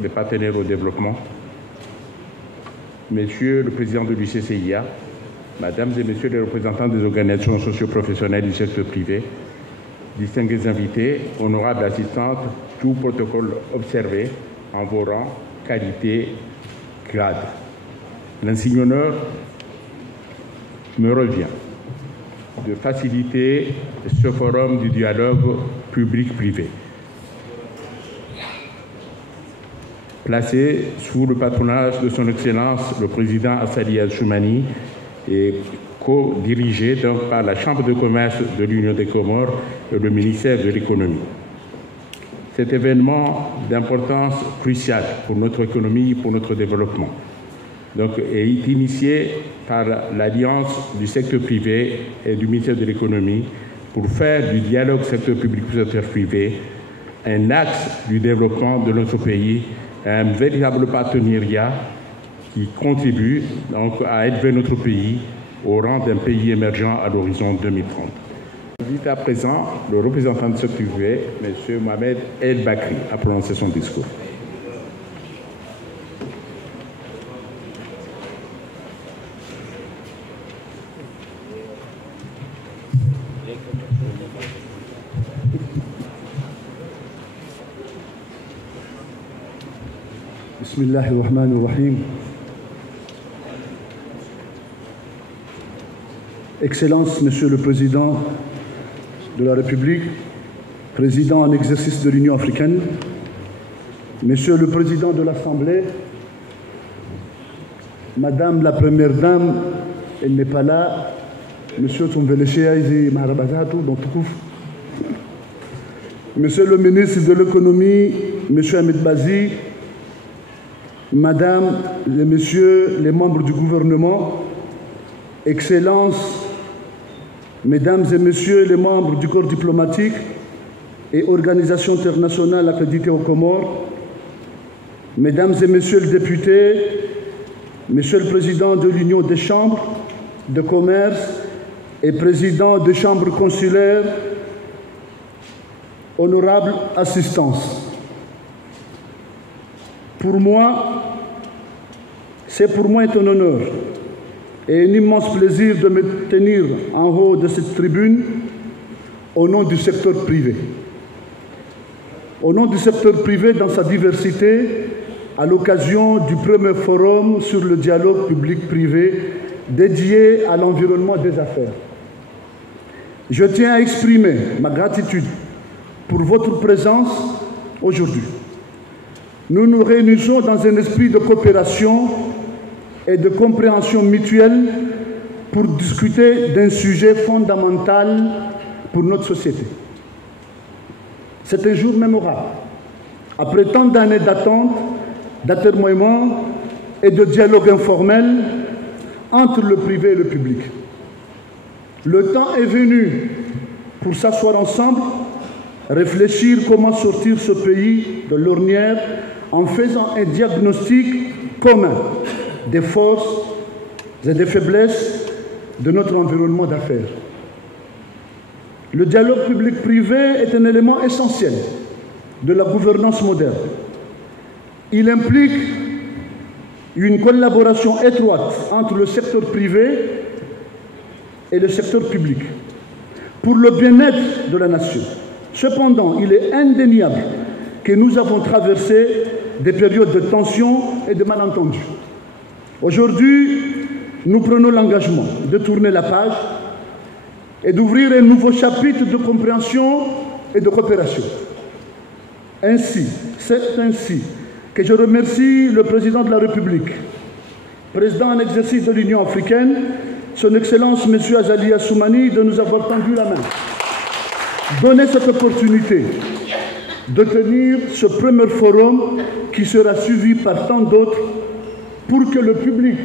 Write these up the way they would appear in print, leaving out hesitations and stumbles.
Des partenaires au développement, Monsieur le Président de l'UCCIA, Mesdames et Messieurs les représentants des organisations socio-professionnelles du secteur privé, distingués invités, honorables assistantes, tout protocole observé en vos rangs, qualité, grade. L'insigne honneur me revient de faciliter ce forum du dialogue public-privé, placé sous le patronage de son Excellence le Président Assali Assoumani et co-dirigé donc par la Chambre de commerce de l'Union des Comores et le ministère de l'Économie. Cet événement d'importance cruciale pour notre économie et pour notre développement donc, est initié par l'Alliance du secteur privé et du ministère de l'Économie pour faire du dialogue secteur public-secteur privé un axe du développement de notre pays, un véritable partenariat qui contribue donc à élever notre pays au rang d'un pays émergent à l'horizon 2030. J'invite à présent le représentant de ce privé, M. Mohamed El Bakri, à prononcer son discours. Bismillahirrahmanirrahim. Excellence, Monsieur le Président de la République, Président en exercice de l'Union africaine, Monsieur le Président de l'Assemblée, Madame la Première Dame, elle n'est pas là, Monsieur Monsieur le Ministre de l'Économie, Monsieur Ahmed Bazi, Madame et Messieurs les membres du gouvernement, Excellences, Mesdames et Messieurs les membres du corps diplomatique et organisations internationales accréditées aux Comores, Mesdames et Messieurs les députés, Monsieur le Président de l'Union des chambres de commerce et Président des chambres consulaires, honorable assistance. C'est pour moi un honneur et un immense plaisir de me tenir en haut de cette tribune au nom du secteur privé. Au nom du secteur privé dans sa diversité, à l'occasion du premier forum sur le dialogue public-privé dédié à l'environnement des affaires. Je tiens à exprimer ma gratitude pour votre présence aujourd'hui. Nous nous réunissons dans un esprit de coopération et de compréhension mutuelle pour discuter d'un sujet fondamental pour notre société. C'est un jour mémorable. Après tant d'années d'attente, d'atermoiement et de dialogue informel entre le privé et le public. Le temps est venu pour s'asseoir ensemble, réfléchir comment sortir ce pays de l'ornière en faisant un diagnostic commun des forces et des faiblesses de notre environnement d'affaires. Le dialogue public-privé est un élément essentiel de la gouvernance moderne. Il implique une collaboration étroite entre le secteur privé et le secteur public pour le bien-être de la nation. Cependant, il est indéniable que nous avons traversé des périodes de tension et de malentendus. Aujourd'hui, nous prenons l'engagement de tourner la page et d'ouvrir un nouveau chapitre de compréhension et de coopération. C'est ainsi que je remercie le Président de la République, Président en exercice de l'Union africaine, Son Excellence M. Azali Assoumani, de nous avoir tendu la main, donné cette opportunité de tenir ce premier forum qui sera suivi par tant d'autres pour que le public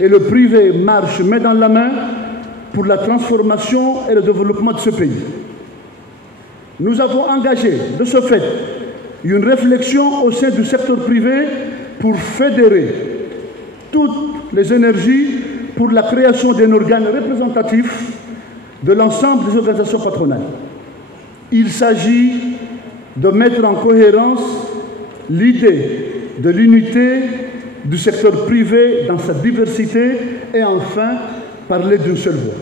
et le privé marchent main dans la main pour la transformation et le développement de ce pays. Nous avons engagé, de ce fait, une réflexion au sein du secteur privé pour fédérer toutes les énergies pour la création d'un organe représentatif de l'ensemble des organisations patronales. Il s'agit de mettre en cohérence l'idée de l'unité du secteur privé dans sa diversité et enfin parler d'une seule voix.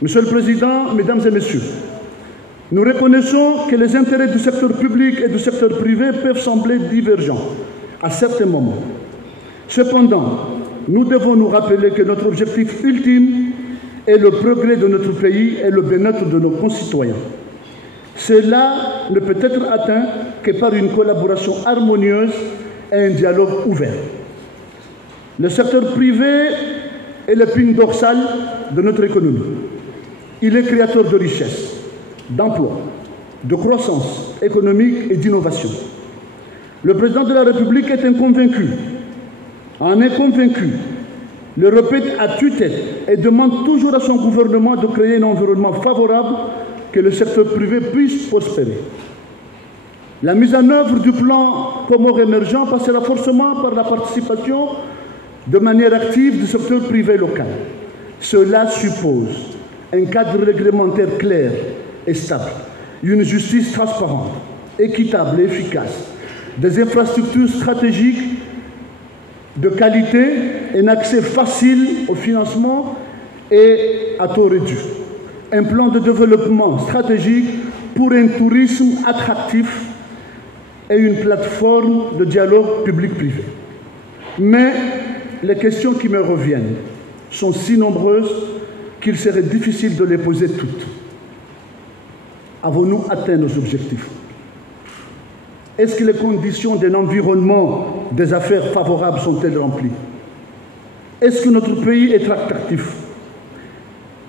Monsieur le Président, Mesdames et Messieurs, nous reconnaissons que les intérêts du secteur public et du secteur privé peuvent sembler divergents à certains moments. Cependant, nous devons nous rappeler que notre objectif ultime est le progrès de notre pays et le bien-être de nos concitoyens. Cela ne peut être atteint que par une collaboration harmonieuse et un dialogue ouvert. Le secteur privé est l'épine dorsale de notre économie. Il est créateur de richesses, d'emplois, de croissance économique et d'innovation. Le président de la République est un convaincu. En est convaincu. Le répète à tue-tête et demande toujours à son gouvernement de créer un environnement favorable que le secteur privé puisse prospérer. La mise en œuvre du plan Comores émergent passera forcément par la participation de manière active du secteur privé local. Cela suppose un cadre réglementaire clair et stable, une justice transparente, équitable et efficace, des infrastructures stratégiques de qualité, un accès facile au financement et à taux réduit, un plan de développement stratégique pour un tourisme attractif et une plateforme de dialogue public-privé. Mais les questions qui me reviennent sont si nombreuses qu'il serait difficile de les poser toutes. Avons-nous atteint nos objectifs? Est-ce que les conditions d'un environnement des affaires favorables sont-elles remplies? Est-ce que notre pays est attractif?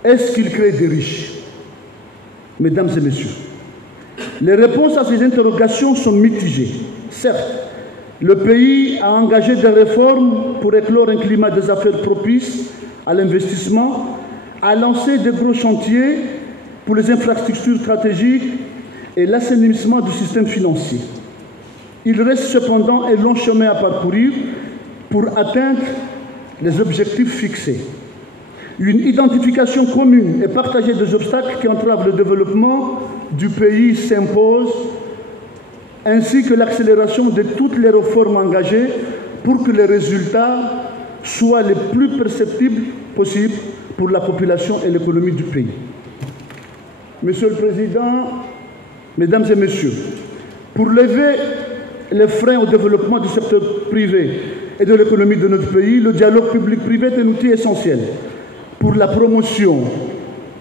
Est-ce qu'il crée des riches? Mesdames et messieurs, les réponses à ces interrogations sont mitigées. Certes, le pays a engagé des réformes pour éclore un climat des affaires propice à l'investissement, a lancé de gros chantiers pour les infrastructures stratégiques et l'assainissement du système financier. Il reste cependant un long chemin à parcourir pour atteindre les objectifs fixés. Une identification commune et partagée des obstacles qui entravent le développement du pays s'impose, ainsi que l'accélération de toutes les réformes engagées pour que les résultats soient les plus perceptibles possibles pour la population et l'économie du pays. Monsieur le Président, Mesdames et Messieurs, pour lever les freins au développement du secteur privé et de l'économie de notre pays, le dialogue public-privé est un outil essentiel pour la promotion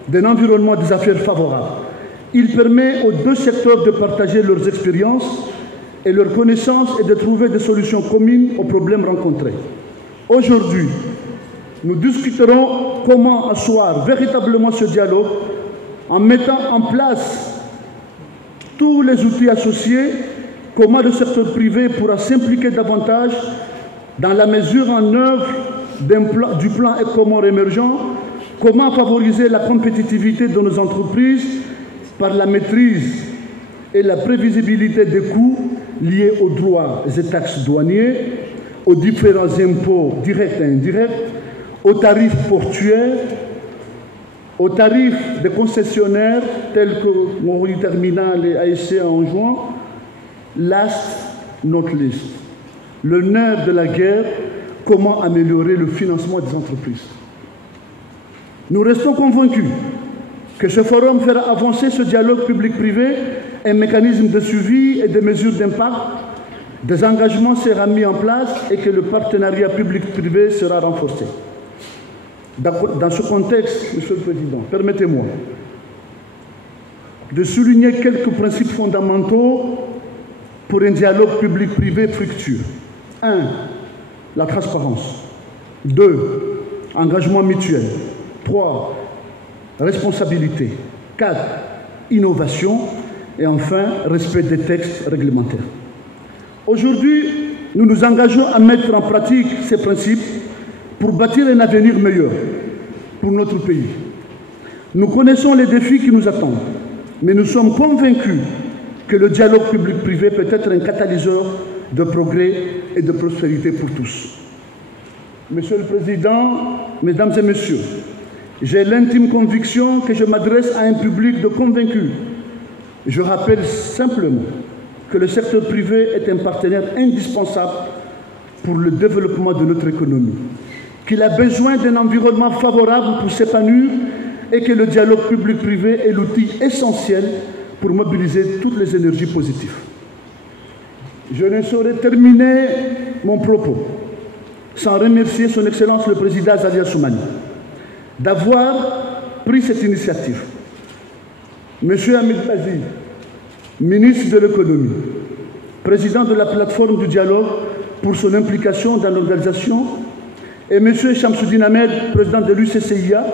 d'un environnement des affaires favorable. Il permet aux deux secteurs de partager leurs expériences et leurs connaissances et de trouver des solutions communes aux problèmes rencontrés. Aujourd'hui, nous discuterons comment asseoir véritablement ce dialogue en mettant en place tous les outils associés, comment le secteur privé pourra s'impliquer davantage dans la mesure en œuvre du plan Comores émergent, comment favoriser la compétitivité de nos entreprises par la maîtrise et la prévisibilité des coûts liés aux droits et taxes douaniers, aux différents impôts directs et indirects, aux tarifs portuaires, aux tarifs des concessionnaires tels que Mori Terminal et ASC en juin. Last not least, le nerf de la guerre, comment améliorer le financement des entreprises. Nous restons convaincus que ce forum fera avancer ce dialogue public-privé, un mécanisme de suivi et de mesures d'impact, des engagements sera mis en place et que le partenariat public-privé sera renforcé. Dans ce contexte, Monsieur le Président, permettez-moi de souligner quelques principes fondamentaux pour un dialogue public-privé fructueux. 1. La transparence. 2. Engagement mutuel. 3. Responsabilité. 4. Innovation. Et enfin, respect des textes réglementaires. Aujourd'hui, nous nous engageons à mettre en pratique ces principes pour bâtir un avenir meilleur. pour notre pays. Nous connaissons les défis qui nous attendent, mais nous sommes convaincus que le dialogue public-privé peut être un catalyseur de progrès et de prospérité pour tous. Monsieur le Président, Mesdames et Messieurs, j'ai l'intime conviction que je m'adresse à un public de convaincus. Je rappelle simplement que le secteur privé est un partenaire indispensable pour le développement de notre économie, qu'il a besoin d'un environnement favorable pour s'épanouir et que le dialogue public-privé est l'outil essentiel pour mobiliser toutes les énergies positives. Je ne saurais terminer mon propos sans remercier son Excellence le Président Azali Assoumani d'avoir pris cette initiative. Monsieur Ahmed Bazi, ministre de l'économie, président de la plateforme du dialogue pour son implication dans l'organisation, et monsieur Chamsoudine Ahmed, président de l'UCCIA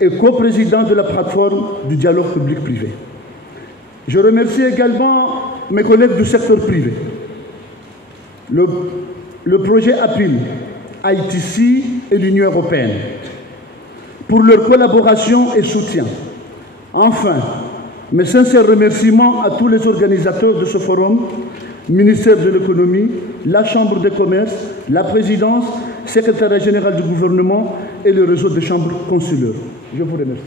et coprésident de la plateforme du dialogue public-privé. Je remercie également mes collègues du secteur privé. Le projet APIL, ITC et l'Union européenne pour leur collaboration et soutien. Enfin, mes sincères remerciements à tous les organisateurs de ce forum, ministère de l'économie, la Chambre de commerce, la présidence, secrétariat général du gouvernement et le réseau des chambres consulaires. Je vous remercie.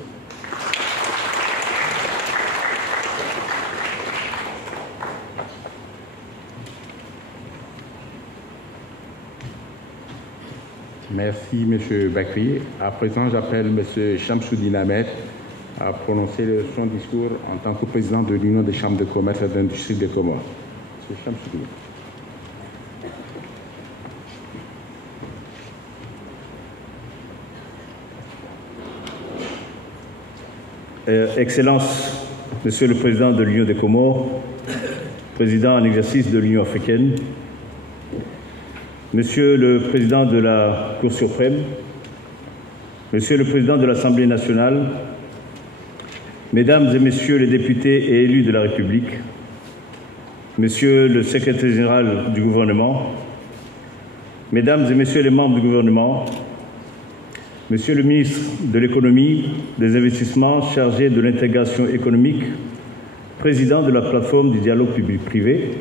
Merci, M. Bakri. À présent, j'appelle M. Chamsoudine Ahmed à prononcer son discours en tant que président de l'Union des chambres de commerce et d'industrie des Comores. M. Chamsoudine. Excellence, Monsieur le Président de l'Union des Comores, Président en exercice de l'Union africaine, Monsieur le Président de la Cour suprême, Monsieur le Président de l'Assemblée nationale, Mesdames et Messieurs les députés et élus de la République, Monsieur le Secrétaire général du gouvernement, Mesdames et Messieurs les membres du gouvernement, Monsieur le ministre de l'Économie, des Investissements chargé de l'intégration économique, président de la plateforme du dialogue public-privé,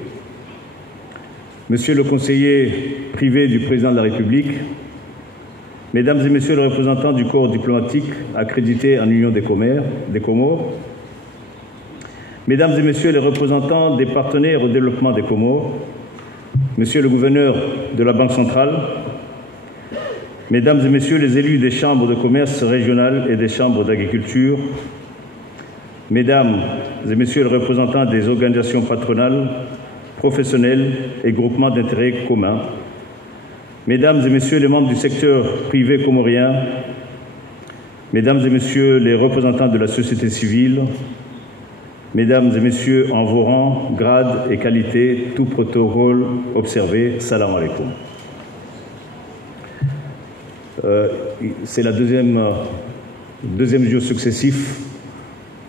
Monsieur le conseiller privé du président de la République, Mesdames et Messieurs les représentants du corps diplomatique accrédité en Union des Comores, Mesdames et Messieurs les représentants des partenaires au développement des Comores, Monsieur le gouverneur de la Banque centrale, Mesdames et Messieurs les élus des chambres de commerce régionales et des chambres d'agriculture, Mesdames et Messieurs les représentants des organisations patronales, professionnels et groupements d'intérêt communs, Mesdames et Messieurs les membres du secteur privé comorien, Mesdames et Messieurs les représentants de la société civile, Mesdames et Messieurs en vos rangs, grades et qualités, tout protocole observé, salam alaikum. C'est la deuxième jour successif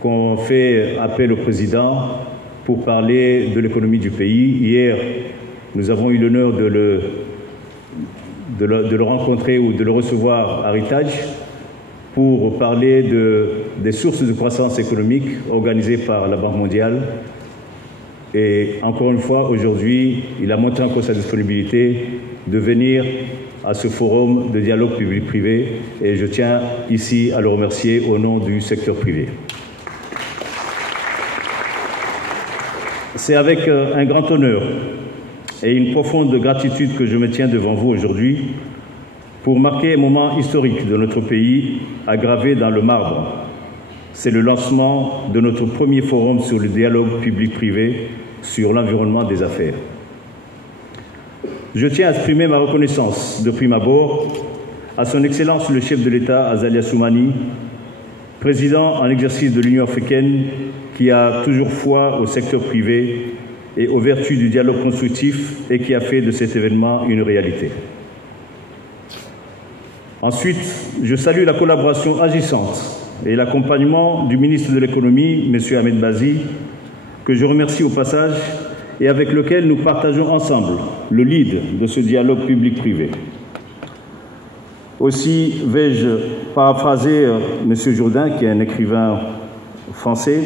qu'on fait appel au président pour parler de l'économie du pays. Hier, nous avons eu l'honneur de le rencontrer ou de le recevoir à Héritage pour parler des sources de croissance économique organisées par la Banque mondiale. Et encore une fois, aujourd'hui, il a montré encore sa disponibilité de venir à ce forum de dialogue public-privé et je tiens ici à le remercier au nom du secteur privé. C'est avec un grand honneur et une profonde gratitude que je me tiens devant vous aujourd'hui pour marquer un moment historique de notre pays gravé dans le marbre. C'est le lancement de notre premier forum sur le dialogue public-privé sur l'environnement des affaires. Je tiens à exprimer ma reconnaissance de prime abord à son Excellence le chef de l'État Azali Assoumani, président en exercice de l'Union africaine, qui a toujours foi au secteur privé et aux vertus du dialogue constructif et qui a fait de cet événement une réalité. Ensuite, je salue la collaboration agissante et l'accompagnement du ministre de l'Économie, M. Ahmed Bazi, que je remercie au passage et avec lequel nous partageons ensemble le lead de ce dialogue public-privé. Aussi vais-je paraphraser M. Jourdain, qui est un écrivain français,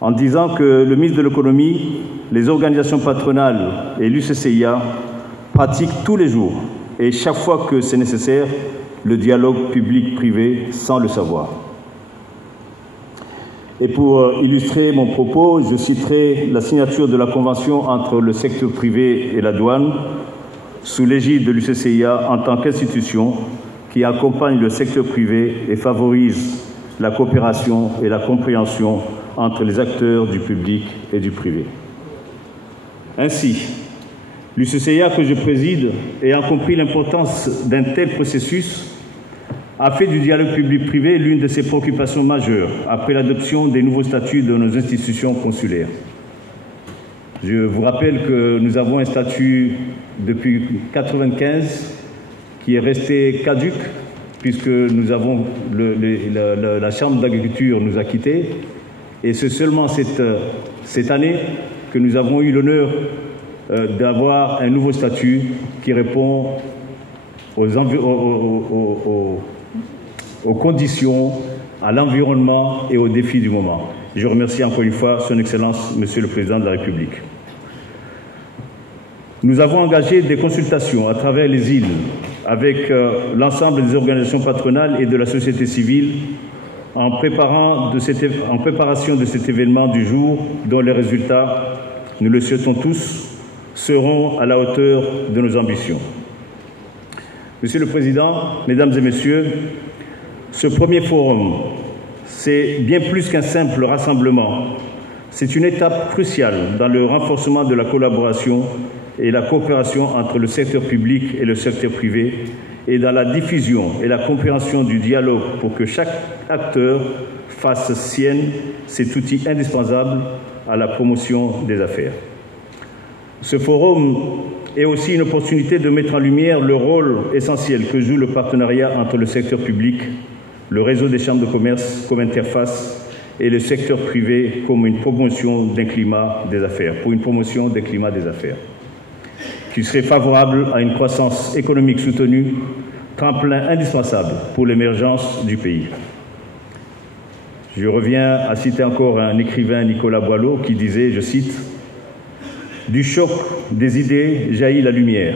en disant que le ministre de l'économie, les organisations patronales et l'UCCIA pratiquent tous les jours et chaque fois que c'est nécessaire le dialogue public-privé sans le savoir. Et pour illustrer mon propos, je citerai la signature de la convention entre le secteur privé et la douane sous l'égide de l'UCCIA en tant qu'institution qui accompagne le secteur privé et favorise la coopération et la compréhension entre les acteurs du public et du privé. Ainsi, l'UCCIA que je préside, ayant compris l'importance d'un tel processus, a fait du dialogue public-privé l'une de ses préoccupations majeures après l'adoption des nouveaux statuts de nos institutions consulaires. Je vous rappelle que nous avons un statut depuis 1995 qui est resté caduc puisque nous avons la Chambre d'agriculture nous a quittés et c'est seulement cette année que nous avons eu l'honneur d'avoir un nouveau statut qui répond aux conditions, à l'environnement et aux défis du moment. Je remercie encore une fois Son Excellence, Monsieur le Président de la République. Nous avons engagé des consultations à travers les îles avec l'ensemble des organisations patronales et de la société civile en préparation de cet événement du jour dont les résultats, nous le souhaitons tous, seront à la hauteur de nos ambitions. Monsieur le Président, Mesdames et Messieurs, ce premier forum, c'est bien plus qu'un simple rassemblement. C'est une étape cruciale dans le renforcement de la collaboration et la coopération entre le secteur public et le secteur privé et dans la diffusion et la compréhension du dialogue pour que chaque acteur fasse sienne cet outil indispensable à la promotion des affaires. Ce forum est aussi une opportunité de mettre en lumière le rôle essentiel que joue le partenariat entre le secteur public, le réseau des chambres de commerce comme interface et le secteur privé comme une promotion d'un climat des affaires, pour une promotion des climats des affaires, qui serait favorable à une croissance économique soutenue, tremplin indispensable pour l'émergence du pays. Je reviens à citer encore un écrivain, Nicolas Boileau, qui disait, je cite, « Du choc des idées jaillit la lumière.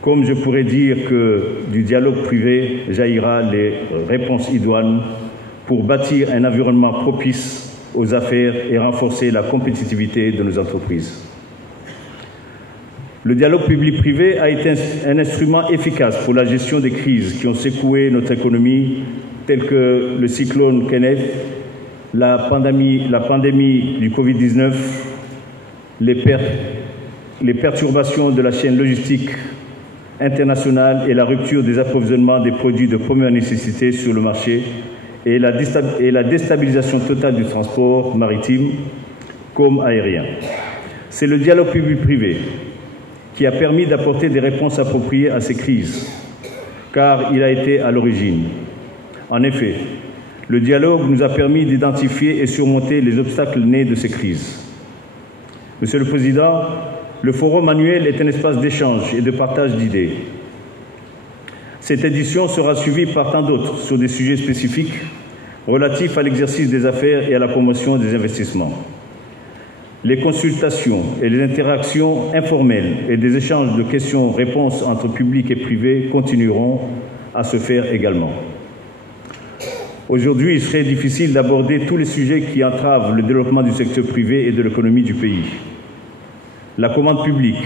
Comme je pourrais dire que du dialogue privé jaillira les réponses idoines pour bâtir un environnement propice aux affaires et renforcer la compétitivité de nos entreprises. » Le dialogue public-privé a été un instrument efficace pour la gestion des crises qui ont secoué notre économie, telles que le cyclone Kenneth, la pandémie du Covid-19, les perturbations de la chaîne logistique internationale et la rupture des approvisionnements des produits de première nécessité sur le marché et la déstabilisation totale du transport maritime comme aérien. C'est le dialogue public-privé qui a permis d'apporter des réponses appropriées à ces crises, car il a été à l'origine. En effet, le dialogue nous a permis d'identifier et surmonter les obstacles nés de ces crises. Monsieur le Président, le forum annuel est un espace d'échange et de partage d'idées. Cette édition sera suivie par tant d'autres sur des sujets spécifiques relatifs à l'exercice des affaires et à la promotion des investissements. Les consultations et les interactions informelles et des échanges de questions-réponses entre public et privé continueront à se faire également. Aujourd'hui, il serait difficile d'aborder tous les sujets qui entravent le développement du secteur privé et de l'économie du pays. La commande publique,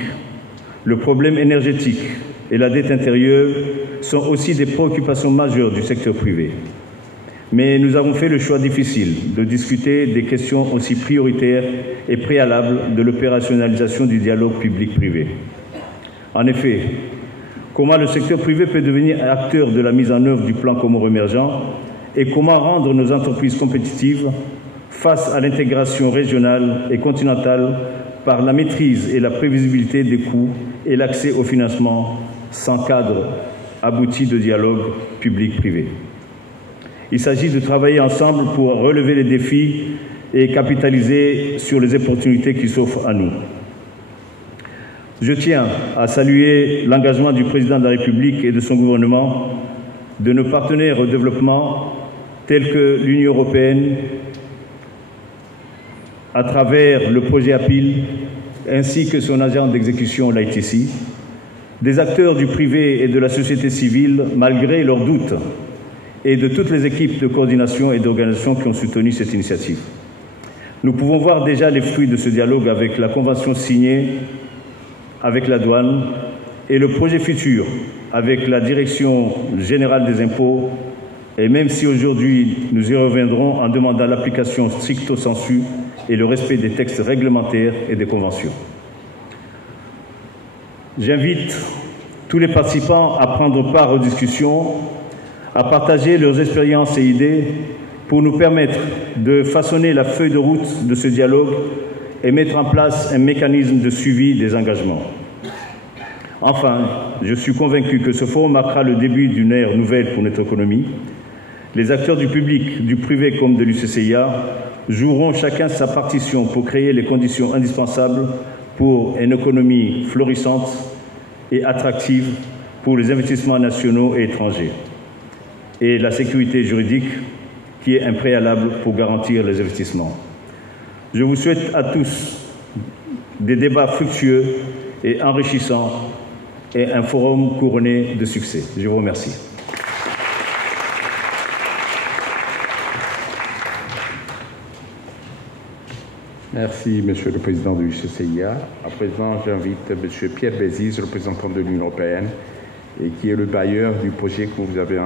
le problème énergétique et la dette intérieure sont aussi des préoccupations majeures du secteur privé. Mais nous avons fait le choix difficile de discuter des questions aussi prioritaires et préalables de l'opérationnalisation du dialogue public-privé. En effet, comment le secteur privé peut devenir acteur de la mise en œuvre du plan Comores émergent et comment rendre nos entreprises compétitives face à l'intégration régionale et continentale par la maîtrise et la prévisibilité des coûts et l'accès au financement sans cadre abouti de dialogue public-privé. Il s'agit de travailler ensemble pour relever les défis et capitaliser sur les opportunités qui s'offrent à nous. Je tiens à saluer l'engagement du Président de la République et de son gouvernement de nos partenaires au développement tels que l'Union européenne à travers le projet APIL ainsi que son agent d'exécution, l'ITC, des acteurs du privé et de la société civile malgré leurs doutes et de toutes les équipes de coordination et d'organisation qui ont soutenu cette initiative. Nous pouvons voir déjà les fruits de ce dialogue avec la convention signée avec la douane et le projet futur avec la Direction générale des impôts, et même si aujourd'hui nous y reviendrons en demandant l'application stricto sensu et le respect des textes réglementaires et des conventions. J'invite tous les participants à prendre part aux discussions, à partager leurs expériences et idées pour nous permettre de façonner la feuille de route de ce dialogue et mettre en place un mécanisme de suivi des engagements. Enfin, je suis convaincu que ce forum marquera le début d'une ère nouvelle pour notre économie. Les acteurs du public, du privé comme de l'UCCIA joueront chacun sa partition pour créer les conditions indispensables pour une économie florissante et attractive pour les investissements nationaux et étrangers, et la sécurité juridique qui est un préalable pour garantir les investissements. Je vous souhaite à tous des débats fructueux et enrichissants et un forum couronné de succès. Je vous remercie. Merci, Monsieur le Président de l'UCCIA. À présent, j'invite Monsieur Pierre Béziz, représentant de l'Union européenne, et qui est le bailleur du projet que vous avez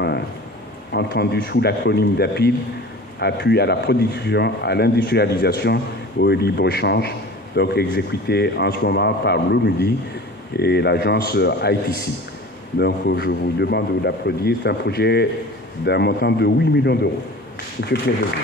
entendu sous l'acronyme d'APIL, appui à la production, à l'industrialisation et au libre-échange, donc exécuté en ce moment par l'ONUDI et l'agence ITC. Donc, je vous demande de l'applaudir. C'est un projet d'un montant de 8 millions d'euros. Monsieur Pierre Béziz.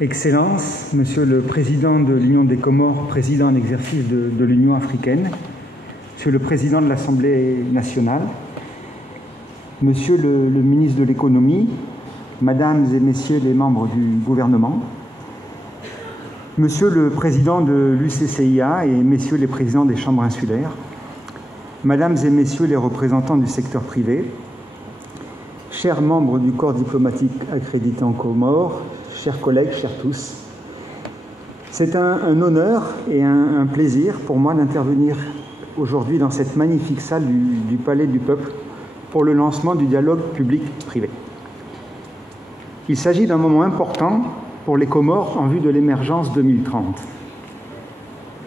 Excellences, Monsieur le Président de l'Union des Comores, Président en exercice de l'Union africaine, Monsieur le Président de l'Assemblée nationale, Monsieur le Ministre de l'Économie, Mesdames et Messieurs les membres du gouvernement, Monsieur le Président de l'UCCIA et Messieurs les Présidents des chambres insulaires, Mesdames et Messieurs les représentants du secteur privé, chers membres du corps diplomatique accrédité en Comores, chers collègues, chers tous, c'est un honneur et un plaisir pour moi d'intervenir aujourd'hui dans cette magnifique salle du Palais du Peuple pour le lancement du dialogue public-privé. Il s'agit d'un moment important pour les Comores en vue de l'émergence 2030.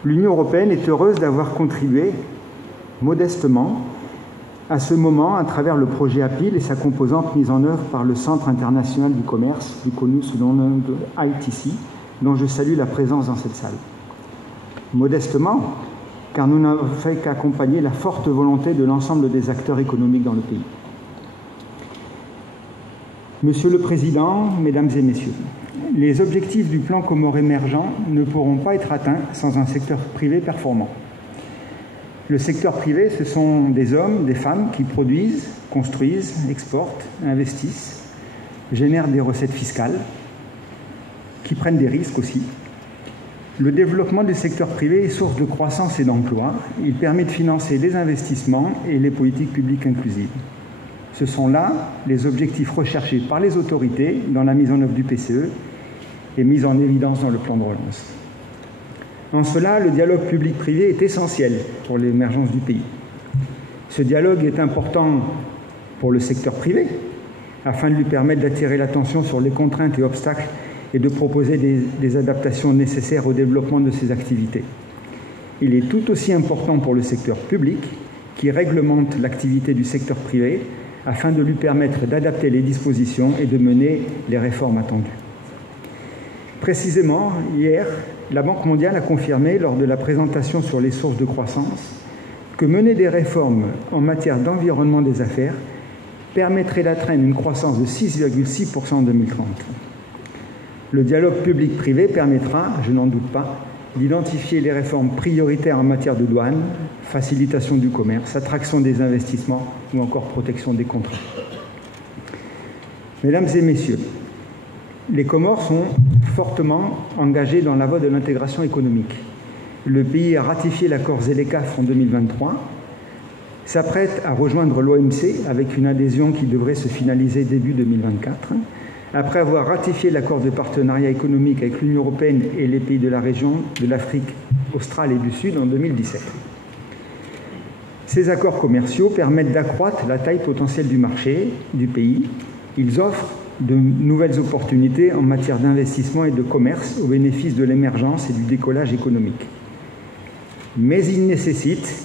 L'Union européenne est heureuse d'avoir contribué modestement à ce moment à travers le projet APIL et sa composante mise en œuvre par le Centre international du commerce, plus connu sous le nom de ITC, dont je salue la présence dans cette salle. Modestement, car nous n'avons fait qu'accompagner la forte volonté de l'ensemble des acteurs économiques dans le pays. Monsieur le Président, Mesdames et Messieurs, les objectifs du plan Comores émergent ne pourront pas être atteints sans un secteur privé performant. Le secteur privé, ce sont des hommes, des femmes qui produisent, construisent, exportent, investissent, génèrent des recettes fiscales, qui prennent des risques aussi. Le développement du secteur privé est source de croissance et d'emploi. Il permet de financer les investissements et les politiques publiques inclusives. Ce sont là les objectifs recherchés par les autorités dans la mise en œuvre du PCE et mis en évidence dans le plan de relance. En cela, le dialogue public-privé est essentiel pour l'émergence du pays. Ce dialogue est important pour le secteur privé, afin de lui permettre d'attirer l'attention sur les contraintes et obstacles et de proposer des adaptations nécessaires au développement de ses activités. Il est tout aussi important pour le secteur public, qui réglemente l'activité du secteur privé, afin de lui permettre d'adapter les dispositions et de mener les réformes attendues. Précisément, hier, la Banque mondiale a confirmé, lors de la présentation sur les sources de croissance, que mener des réformes en matière d'environnement des affaires permettrait d'atteindre une croissance de 6,6% en 2030. Le dialogue public-privé permettra, je n'en doute pas, d'identifier les réformes prioritaires en matière de douane, facilitation du commerce, attraction des investissements ou encore protection des contrats. Mesdames et Messieurs, les Comores sont fortement engagés dans la voie de l'intégration économique. Le pays a ratifié l'accord ZLECAf en 2023, s'apprête à rejoindre l'OMC avec une adhésion qui devrait se finaliser début 2024, après avoir ratifié l'accord de partenariat économique avec l'Union européenne et les pays de la région de l'Afrique australe et du Sud en 2017. Ces accords commerciaux permettent d'accroître la taille potentielle du marché du pays. Ils offrent de nouvelles opportunités en matière d'investissement et de commerce au bénéfice de l'émergence et du décollage économique. Mais ils nécessitent,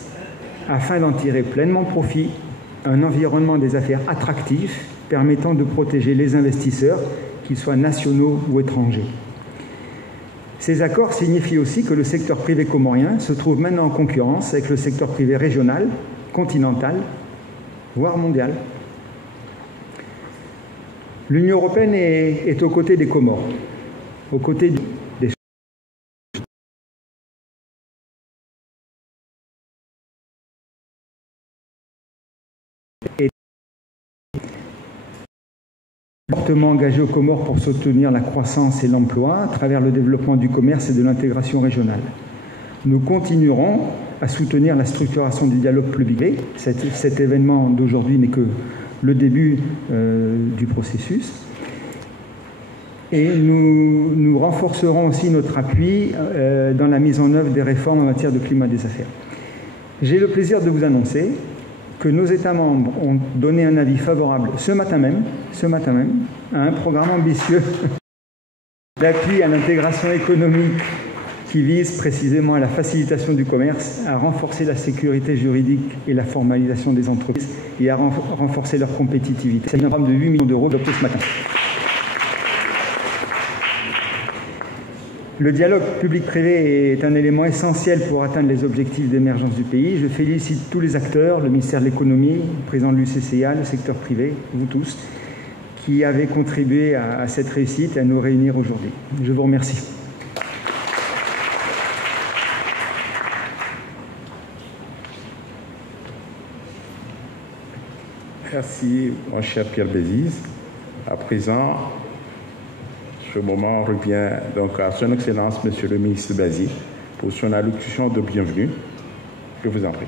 afin d'en tirer pleinement profit, un environnement des affaires attractif permettant de protéger les investisseurs, qu'ils soient nationaux ou étrangers. Ces accords signifient aussi que le secteur privé comorien se trouve maintenant en concurrence avec le secteur privé régional, continental, voire mondial. L'Union européenne est aux côtés des Comores, aux côtés des fortement engagé aux Comores pour soutenir la croissance et l'emploi à travers le développement du commerce et de l'intégration régionale. Nous continuerons à soutenir la structuration du dialogue public. Cet événement d'aujourd'hui n'est que le début du processus. Et nous renforcerons aussi notre appui dans la mise en œuvre des réformes en matière de climat des affaires. J'ai le plaisir de vous annoncer que nos États membres ont donné un avis favorable ce matin même, à un programme ambitieux d'appui à l'intégration économique qui vise précisément à la facilitation du commerce, à renforcer la sécurité juridique et la formalisation des entreprises et à renforcer leur compétitivité. C'est un programme de 8 millions d'euros adopté ce matin. Le dialogue public-privé est un élément essentiel pour atteindre les objectifs d'émergence du pays. Je félicite tous les acteurs, le ministère de l'économie, le président de l'UCCA, le secteur privé, vous tous, qui avez contribué à cette réussite et à nous réunir aujourd'hui. Je vous remercie. Merci, mon cher Pierre Bézize. À présent, ce moment revient donc à son Excellence, Monsieur le ministre Bazi, pour son allocution de bienvenue. Je vous en prie.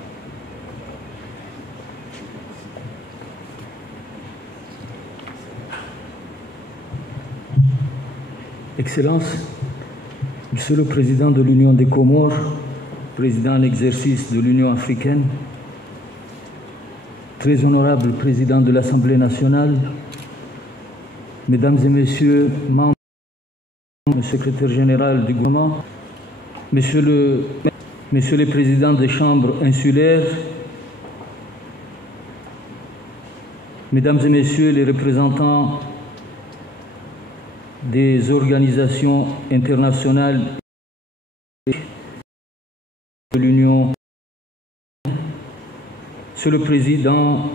Excellences, Monsieur le Président de l'Union des Comores, Président en exercice de l'Union africaine, très honorable Président de l'Assemblée nationale, Mesdames et Messieurs, membres, le secrétaire général du gouvernement, Messieurs les présidents des chambres insulaires, Mesdames et Messieurs les représentants des organisations internationales de l'Union, Monsieur le Président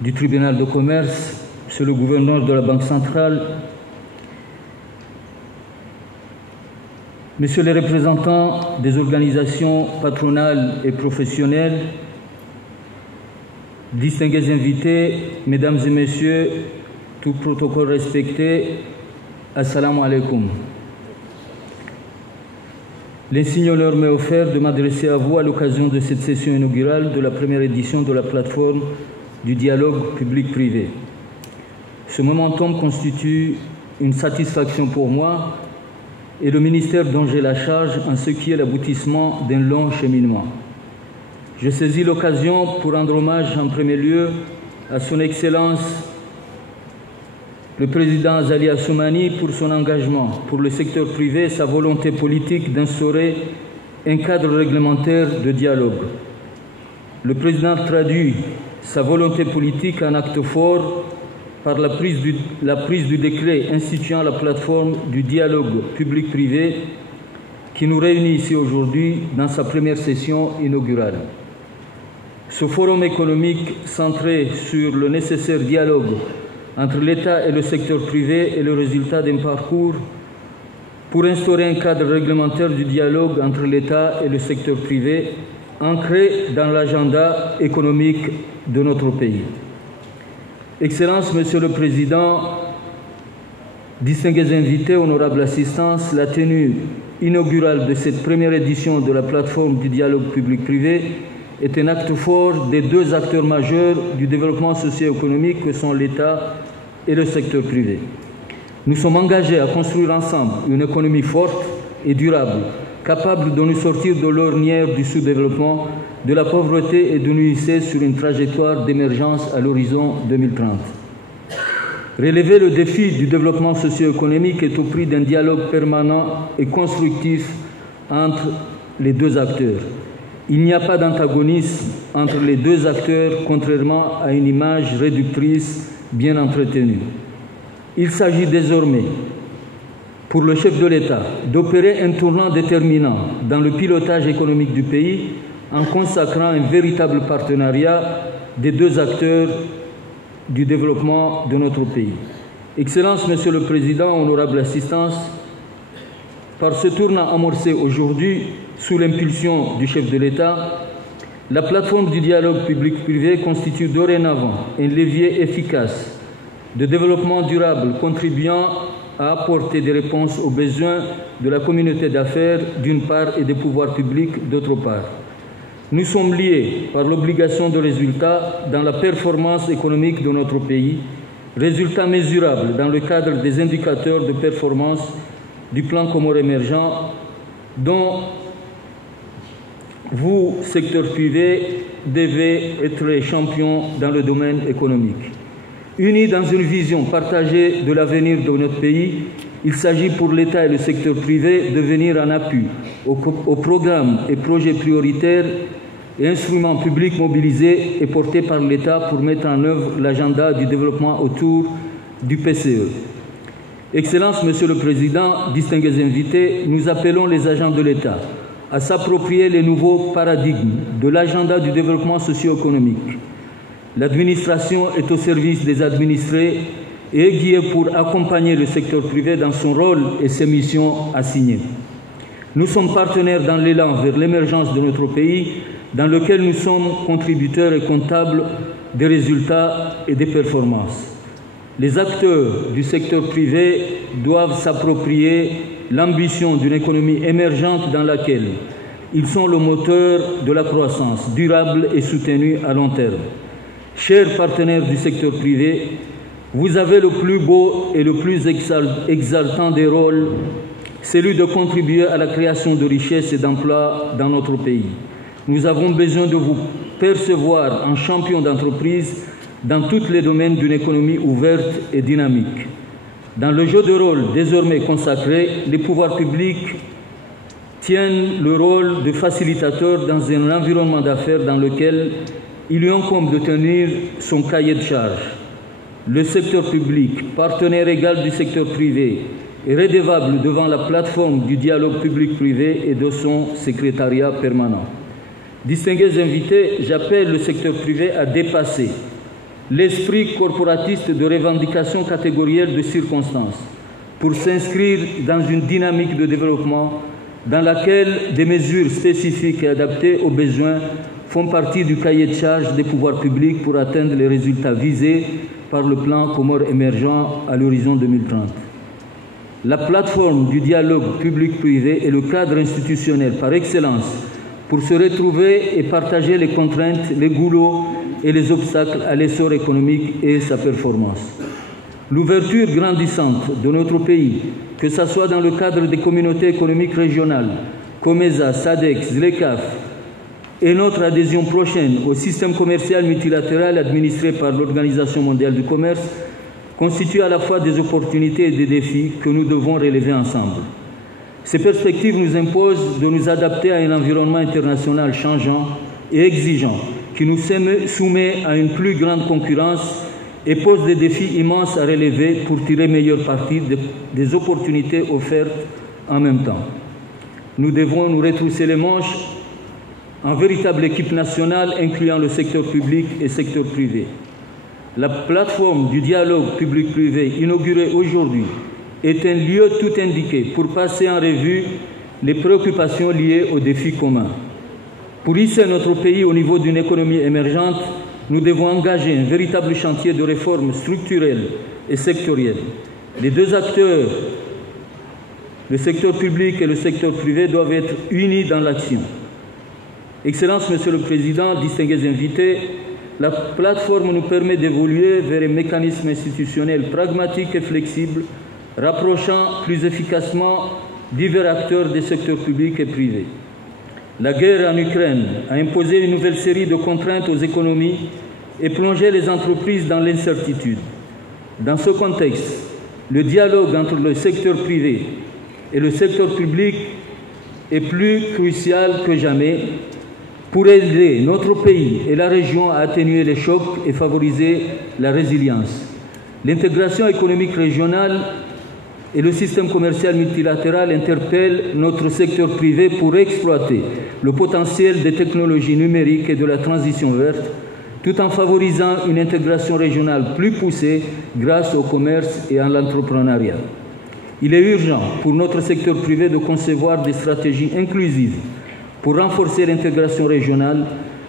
du tribunal de commerce, Monsieur le gouverneur de la Banque centrale, Messieurs les représentants des organisations patronales et professionnelles, distingués invités, Mesdames et Messieurs, tout protocole respecté, Assalamu alaikum. L'insigne honneur m'est offert de m'adresser à vous à l'occasion de cette session inaugurale de la première édition de la plateforme du dialogue public-privé. Ce momentum constitue une satisfaction pour moi et le ministère dont j'ai la charge en ce qui est l'aboutissement d'un long cheminement. Je saisis l'occasion pour rendre hommage en premier lieu à son Excellence le Président Azali Assoumani pour son engagement pour le secteur privé et sa volonté politique d'instaurer un cadre réglementaire de dialogue. Le Président traduit sa volonté politique en acte fort par la prise du décret instituant la plateforme du dialogue public-privé qui nous réunit ici aujourd'hui dans sa première session inaugurale. Ce forum économique centré sur le nécessaire dialogue entre l'État et le secteur privé est le résultat d'un parcours pour instaurer un cadre réglementaire du dialogue entre l'État et le secteur privé ancré dans l'agenda économique de notre pays. Excellences, Monsieur le Président, distingués invités, honorable assistance, la tenue inaugurale de cette première édition de la plateforme du dialogue public-privé est un acte fort des deux acteurs majeurs du développement socio-économique que sont l'État et le secteur privé. Nous sommes engagés à construire ensemble une économie forte et durable, capable de nous sortir de l'ornière du sous-développement, de la pauvreté et de nous hisser sur une trajectoire d'émergence à l'horizon 2030. Relever le défi du développement socio-économique est au prix d'un dialogue permanent et constructif entre les deux acteurs. Il n'y a pas d'antagonisme entre les deux acteurs, contrairement à une image réductrice bien entretenue. Il s'agit désormais, pour le chef de l'État, d'opérer un tournant déterminant dans le pilotage économique du pays en consacrant un véritable partenariat des deux acteurs du développement de notre pays. Excellence, Monsieur le Président, honorable assistance, par ce tournant amorcé aujourd'hui sous l'impulsion du chef de l'État, la plateforme du dialogue public-privé constitue dorénavant un levier efficace de développement durable contribuant à apporter des réponses aux besoins de la communauté d'affaires d'une part et des pouvoirs publics d'autre part. Nous sommes liés par l'obligation de résultats dans la performance économique de notre pays, résultats mesurables dans le cadre des indicateurs de performance du plan Comores émergent dont vous, secteur privé, devez être les champions dans le domaine économique. Unis dans une vision partagée de l'avenir de notre pays, il s'agit pour l'État et le secteur privé de venir en appui aux programmes et projets prioritaires et instruments publics mobilisés et portés par l'État pour mettre en œuvre l'agenda du développement autour du PCE. Excellence, Monsieur le Président, distingués invités, nous appelons les agents de l'État à s'approprier les nouveaux paradigmes de l'agenda du développement socio-économique. L'administration est au service des administrés et est guidée pour accompagner le secteur privé dans son rôle et ses missions assignées. Nous sommes partenaires dans l'élan vers l'émergence de notre pays, dans lequel nous sommes contributeurs et comptables des résultats et des performances. Les acteurs du secteur privé doivent s'approprier l'ambition d'une économie émergente dans laquelle ils sont le moteur de la croissance durable et soutenue à long terme. Chers partenaires du secteur privé, vous avez le plus beau et le plus exaltant des rôles, celui de contribuer à la création de richesses et d'emplois dans notre pays. Nous avons besoin de vous percevoir en champion d'entreprise dans tous les domaines d'une économie ouverte et dynamique. Dans le jeu de rôle désormais consacré, les pouvoirs publics tiennent le rôle de facilitateur dans un environnement d'affaires dans lequel il lui incombe de tenir son cahier de charge. Le secteur public, partenaire égal du secteur privé, est redevable devant la plateforme du dialogue public-privé et de son secrétariat permanent. Distingués invités, j'appelle le secteur privé à dépasser l'esprit corporatiste de revendication catégorielle de circonstances pour s'inscrire dans une dynamique de développement dans laquelle des mesures spécifiques et adaptées aux besoins font partie du cahier de charge des pouvoirs publics pour atteindre les résultats visés par le plan Comores émergent à l'horizon 2030. La plateforme du dialogue public-privé est le cadre institutionnel par excellence pour se retrouver et partager les contraintes, les goulots et les obstacles à l'essor économique et sa performance. L'ouverture grandissante de notre pays, que ce soit dans le cadre des communautés économiques régionales, COMESA, SADC, ZLECAf, et notre adhésion prochaine au système commercial multilatéral administré par l'Organisation mondiale du commerce, constituent à la fois des opportunités et des défis que nous devons relever ensemble. Ces perspectives nous imposent de nous adapter à un environnement international changeant et exigeant qui nous soumet à une plus grande concurrence et pose des défis immenses à relever pour tirer meilleure partie des opportunités offertes en même temps. Nous devons nous retrousser les manches en véritable équipe nationale incluant le secteur public et le secteur privé. La plateforme du dialogue public-privé inaugurée aujourd'hui est un lieu tout indiqué pour passer en revue les préoccupations liées aux défis communs. Pour hisser notre pays au niveau d'une économie émergente, nous devons engager un véritable chantier de réformes structurelles et sectorielles. Les deux acteurs, le secteur public et le secteur privé, doivent être unis dans l'action. Excellence, Monsieur le Président, distingués invités, la plateforme nous permet d'évoluer vers un mécanisme institutionnel pragmatique et flexible, rapprochant plus efficacement divers acteurs des secteurs publics et privés. La guerre en Ukraine a imposé une nouvelle série de contraintes aux économies et plongé les entreprises dans l'incertitude. Dans ce contexte, le dialogue entre le secteur privé et le secteur public est plus crucial que jamais pour aider notre pays et la région à atténuer les chocs et favoriser la résilience. L'intégration économique régionale et le système commercial multilatéral interpellent notre secteur privé pour exploiter le potentiel des technologies numériques et de la transition verte, tout en favorisant une intégration régionale plus poussée grâce au commerce et à l'entrepreneuriat. Il est urgent pour notre secteur privé de concevoir des stratégies inclusives pour renforcer l'intégration régionale,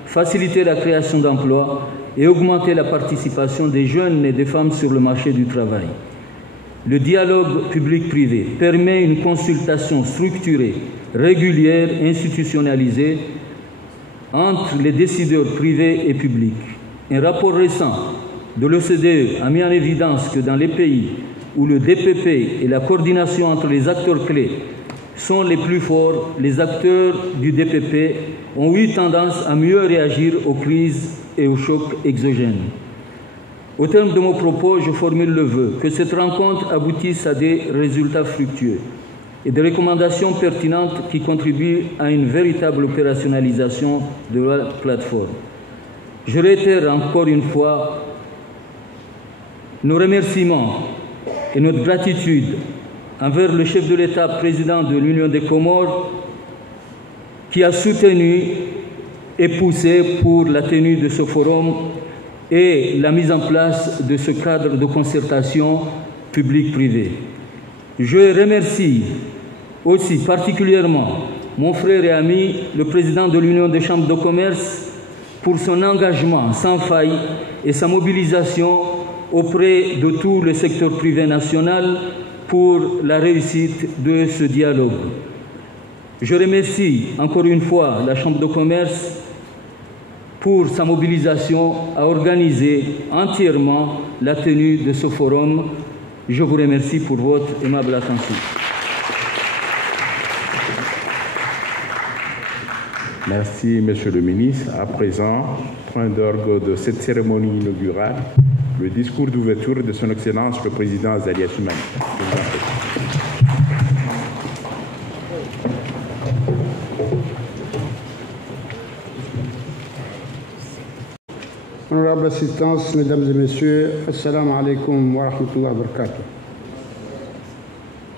faciliter la création d'emplois et augmenter la participation des jeunes et des femmes sur le marché du travail. Le dialogue public-privé permet une consultation structurée, régulière, institutionnalisée entre les décideurs privés et publics. Un rapport récent de l'OCDE a mis en évidence que dans les pays où le DPP et la coordination entre les acteurs clés sont les plus forts, les acteurs du DPP ont eu tendance à mieux réagir aux crises et aux chocs exogènes. Au terme de mon propos, je formule le vœu que cette rencontre aboutisse à des résultats fructueux et des recommandations pertinentes qui contribuent à une véritable opérationnalisation de la plateforme. Je réitère encore une fois nos remerciements et notre gratitude envers le chef de l'État, président de l'Union des Comores, qui a soutenu et poussé pour la tenue de ce forum et la mise en place de ce cadre de concertation public-privé. Je remercie aussi particulièrement mon frère et ami, le président de l'Union des chambres de commerce, pour son engagement sans faille et sa mobilisation auprès de tout le secteur privé national pour la réussite de ce dialogue. Je remercie encore une fois la Chambre de commerce pour sa mobilisation à organiser entièrement la tenue de ce forum. Je vous remercie pour votre aimable attention. Merci, Monsieur le ministre. À présent, point d'orgue de cette cérémonie inaugurale, le discours d'ouverture de Son Excellence le Président Azali Assoumani. Honorable assistance, Mesdames et Messieurs, Assalamu alaikum wa rahmatullahi wa barakatuh.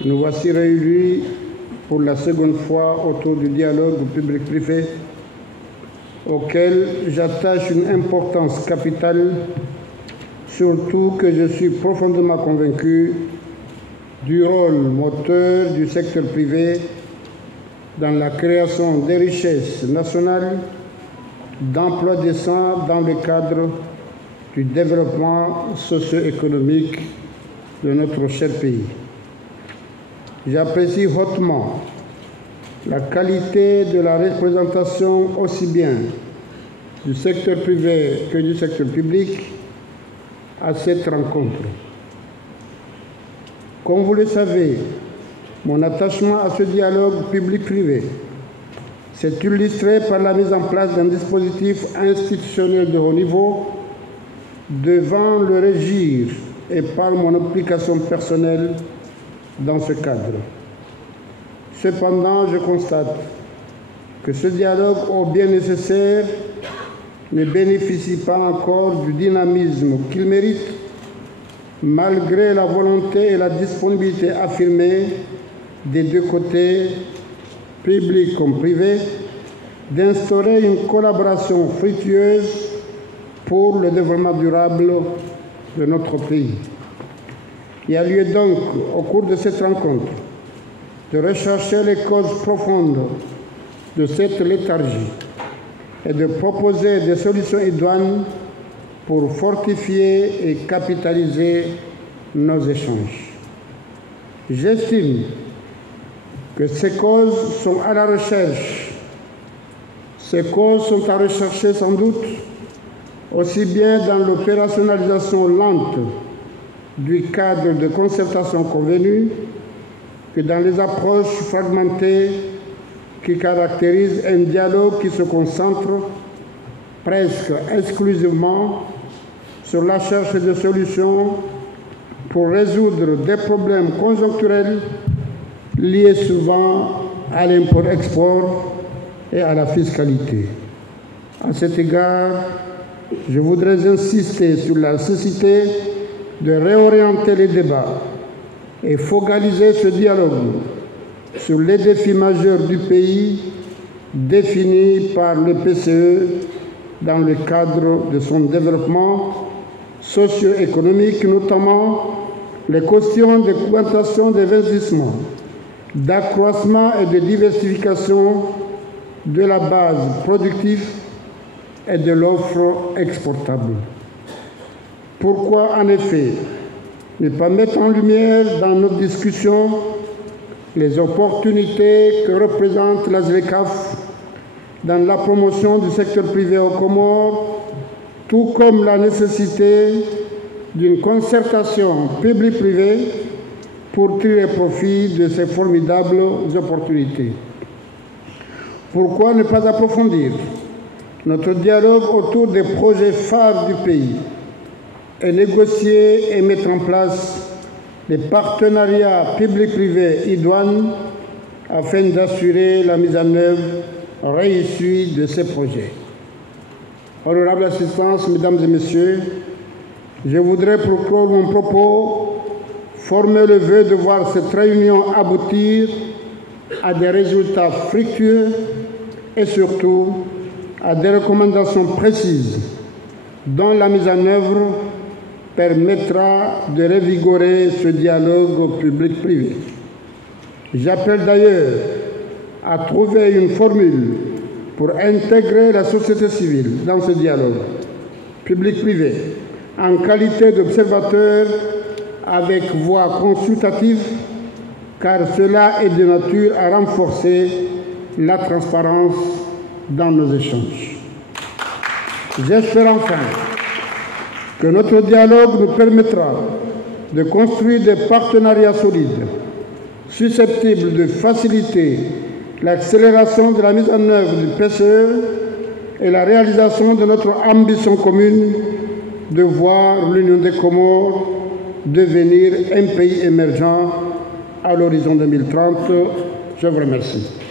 Nous voici réunis pour la seconde fois autour du dialogue public-privé auquel j'attache une importance capitale, surtout que je suis profondément convaincu du rôle moteur du secteur privé dans la création des richesses nationales, d'emplois décents dans le cadre du développement socio-économique de notre cher pays. J'apprécie hautement la qualité de la représentation aussi bien du secteur privé que du secteur public à cette rencontre. Comme vous le savez, mon attachement à ce dialogue public-privé s'est illustré par la mise en place d'un dispositif institutionnel de haut niveau devant le régir et par mon implication personnelle dans ce cadre. Cependant, je constate que ce dialogue, ô bien nécessaire, ne bénéficie pas encore du dynamisme qu'il mérite, malgré la volonté et la disponibilité affirmée des deux côtés, public comme privé, d'instaurer une collaboration fructueuse pour le développement durable de notre pays. Il y a lieu donc, au cours de cette rencontre, de rechercher les causes profondes de cette léthargie et de proposer des solutions idoines pour fortifier et capitaliser nos échanges. J'estime que ces causes sont à la recherche. Ces causes sont à rechercher sans doute aussi bien dans l'opérationnalisation lente du cadre de concertation convenu que dans les approches fragmentées qui caractérisent un dialogue qui se concentre presque exclusivement sur la recherche de solutions pour résoudre des problèmes conjoncturels liés souvent à l'import-export et à la fiscalité. À cet égard, je voudrais insister sur la nécessité de réorienter les débats et focaliser ce dialogue sur les défis majeurs du pays définis par le PCE dans le cadre de son développement socio-économique, notamment les questions d'augmentation des investissements, d'accroissement et de diversification de la base productive et de l'offre exportable. Pourquoi, en effet, ne pas mettre en lumière dans notre discussion les opportunités que représente la ZLECAf dans la promotion du secteur privé aux Comores, tout comme la nécessité d'une concertation publique-privée pour tirer profit de ces formidables opportunités. Pourquoi ne pas approfondir notre dialogue autour des projets phares du pays et négocier et mettre en place des partenariats publics-privés idoines afin d'assurer la mise en œuvre réussie de ces projets. Honorable assistance, Mesdames et Messieurs, je voudrais pour clore mon propos former le vœu de voir cette réunion aboutir à des résultats fructueux et surtout à des recommandations précises dont la mise en œuvre permettra de revigorer ce dialogue public-privé. J'appelle d'ailleurs à trouver une formule pour intégrer la société civile dans ce dialogue public-privé en qualité d'observateur avec voix consultative, car cela est de nature à renforcer la transparence dans nos échanges. J'espère enfin que notre dialogue nous permettra de construire des partenariats solides, susceptibles de faciliter l'accélération de la mise en œuvre du PCE et la réalisation de notre ambition commune de voir l'Union des Comores devenir un pays émergent à l'horizon 2030. Je vous remercie.